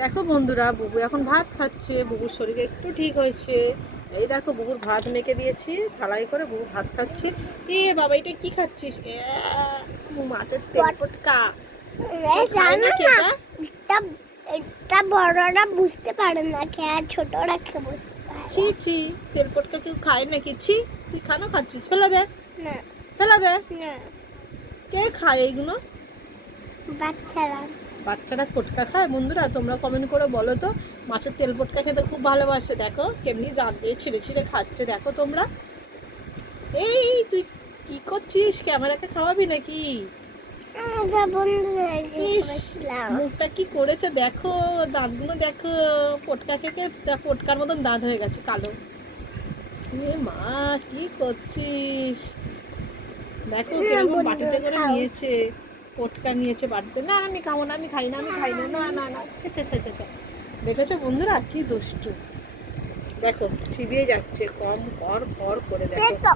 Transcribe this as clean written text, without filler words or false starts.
দেখো বন্ধুরা, বুবু এখন ভাত খাচ্ছে। বুবুর শরীর একটু ঠিক হয়েছে। এই দেখো, বুবুর ভাত মেখে দিয়েছি থালায় করে, বুবু ভাত খাচ্ছে। এ বাবা, এটা কি খাচ্ছিস? মাছের তেল পটকা। খায় না কি এটা? এটা এটা বড়রা বুঝতে পারে না, খেয়ে ছোটরা খেয়ে বুঝতে পারে। ছি ছি, তেল পটকা কেউ খায় নাকি? ছি, তুই কেন খাচ্ছিস? ফেলে দে, না ফেলে দে। না, কে খায় এইগুলো? বাচ্চারা। বাচ্চারা পটকা খায়? বন্ধুরা তোমরা কমেন্ট করে বলো তো। মাছের তেল পটকা খেতে খুব ভালোবাসে। দেখো কেমনি দাঁত দিয়ে ছিঁড়ে ছিঁড়ে খাচ্ছে, দেখো তোমরা। এই তুই কি করছিস? ক্যামেরাকে খাওয়াবি নাকি? ইস, মুখটা কি করেছে দেখো, দাঁতগুলো দেখো। পটকা খেতে পটকার মতন দাঁত হয়ে গেছে কালো। এ মা, কি করছিস? দেখো কিরকম বাটিতে করে নিয়েছে। পটকা নিয়েছে বাটিতে। না আমি খাবো না, আমি খাই না, আমি খাই না, না না না, ছে ছে ছে ছে ছে। দেখেছো বন্ধুরা কি দুষ্টু? দেখো চিবিয়ে যাচ্ছে, কম কর কর করে দেখো।